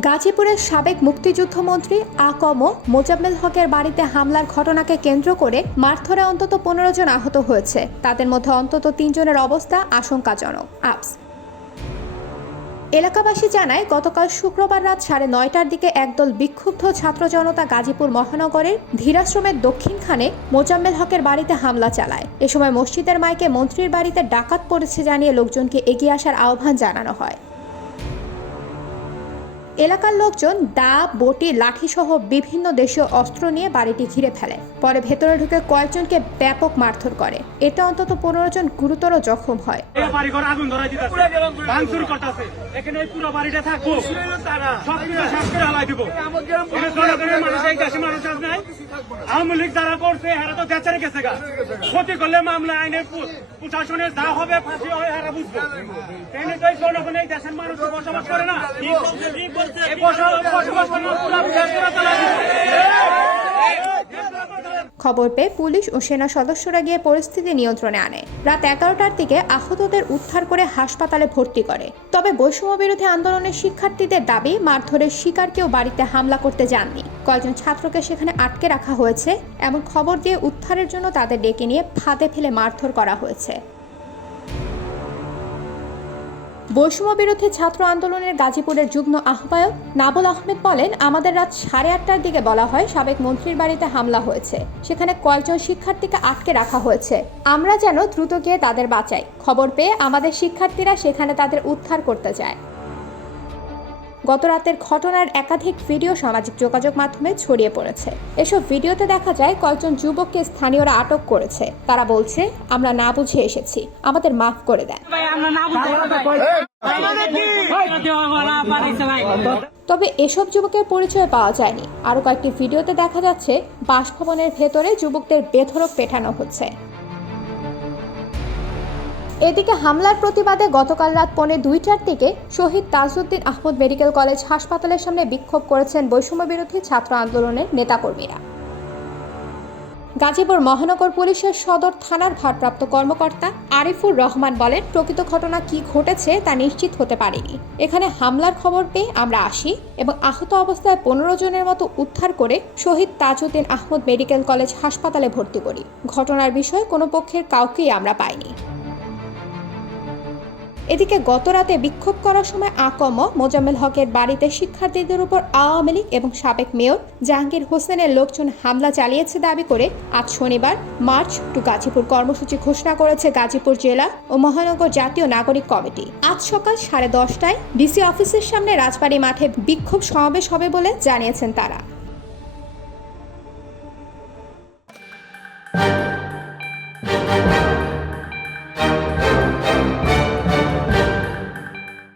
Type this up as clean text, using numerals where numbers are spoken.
গাজীপুরের সাবেক মুক্তিযুদ্ধমন্ত্রী আ.ক.ম মোজাম্মেল হকের বাড়িতে হামলার ঘটনাকে কেন্দ্র করে মারধরে অন্তত ১৫ জন আহত হয়েছে। তাদের মধ্যে অন্তত ৩ জনের অবস্থা আশঙ্কাজনক। এলাকাবাসী জানায়, গতকাল শুক্রবার রাত ৯:৩০টার দিকে একদল বিক্ষুব্ধ ছাত্র জনতা গাজীপুর মহানগরের ধীরাশ্রমের দক্ষিণখানে মোজাম্মেল হকের বাড়িতে হামলা চালায়। এ সময় মসজিদের মাইকে মন্ত্রীর বাড়িতে ডাকাত পড়েছে জানিয়ে লোকজনকে এগিয়ে আসার আহ্বান জানানো হয়। এলাকার লোকজন দা, বটি, লাঠিসহ বিভিন্ন দেশীয় অস্ত্র নিয়ে বাড়িটি ঘিরে ফেলে। পরে ভেতরে ঢুকে কয়েকজনকে ব্যাপক মারধর করে। এতে অন্তত ১৫ জন গুরুতর জখম হয়। আওয়ামী লীগ যারা করছে এরা তো দেশের গেছে গা, ক্ষতি করলে মামলা আইনে প্রশাসনের যা হবে ফাঁসি হয় এরা বুঝবো। জনগণ এই দেশের মানুষ বসবাস করে না, খবর পেয়ে পুলিশ ও সেনা সদস্যরা গিয়ে পরিস্থিতি নিয়ন্ত্রণে আনে। রাত ১১টার দিকে আহতদের উদ্ধার করে হাসপাতালে ভর্তি করে। তবে বৈষম্য বিরোধী আন্দোলনের শিক্ষার্থীদের দাবি, মারধরের শিকার কেউ বাড়িতে হামলা করতে যাননি। কয়েকজন ছাত্রকে সেখানে আটকে রাখা হয়েছে। এমন খবর দিয়ে উদ্ধারের জন্য তাদের ডেকে নিয়ে ফাঁদে ফেলে মারধর করা হয়েছে। বৈষম্য বিরোধী ছাত্র আন্দোলনের গাজীপুরের যুগ্ম আহ্বায়ক নাবুল আহমেদ বলেন, আমাদের রাত ৮:৩০টার দিকে বলা হয় সাবেক মন্ত্রীর বাড়িতে হামলা হয়েছে। সেখানে কয়েকজন শিক্ষার্থীকে আটকে রাখা হয়েছে। আমরা যেন দ্রুত গিয়ে তাদের বাঁচাই। খবর পেয়ে আমাদের শিক্ষার্থীরা সেখানে তাদের উদ্ধার করতে যায়। গত রাতের ঘটনার একাধিক ভিডিও সামাজিক যোগাযোগ মাধ্যমে ছড়িয়ে পড়েছে। এসব ভিডিওতে দেখা যায় কয়েকজন যুবককে স্থানীয়রা আটক করেছে। তারা বলছে, আমরা না বুঝে এসেছি, আমাদের মাফ করে দেন। তবে এসব যুবকের পরিচয় পাওয়া যায়নি। আরো কয়েকটি ভিডিওতে দেখা যাচ্ছে বাসভবনের ভেতরে যুবকদের বেধড়ক পেটানো হচ্ছে। এদিকে হামলার প্রতিবাদে গতকাল রাত ২:২টার দিকে শহীদ তাজউদ্দিন আহমদ মেডিকেল কলেজ হাসপাতালের সামনে বিক্ষোভ করেছেন বৈষম্য বিরোধী ছাত্র আন্দোলনের নেতাকর্মীরা। গাজীপুর মহানগর পুলিশের সদর থানার ভারপ্রাপ্ত কর্মকর্তা আরিফুর রহমান বলেন, প্রকৃত ঘটনা কি ঘটেছে তা নিশ্চিত হতে পারেনি। এখানে হামলার খবর পেয়ে আমরা আসি এবং আহত অবস্থায় ১৫ জনের মতো উদ্ধার করে শহীদ তাজউদ্দিন আহমদ মেডিকেল কলেজ হাসপাতালে ভর্তি করি। ঘটনার বিষয়ে কোনো পক্ষের কাউকেই আমরা পাইনি। এদিকে গত রাতে বিক্ষোভ করার সময় আ.ক.ম মোজাম্মেল হকের বাড়িতে শিক্ষার্থীদের উপর আওয়ামী লীগ এবং সাবেক মেয়র জাহাঙ্গীর হোসেনের লোকজন হামলা চালিয়েছে দাবি করে আজ শনিবার মার্চ টু গাজীপুর কর্মসূচি ঘোষণা করেছে গাজীপুর জেলা ও মহানগর জাতীয় নাগরিক কমিটি। আজ সকাল 10:30টায় ডিসি অফিসের সামনে রাজবাড়ী মাঠে বিক্ষোভ সমাবেশ হবে বলে জানিয়েছেন তারা।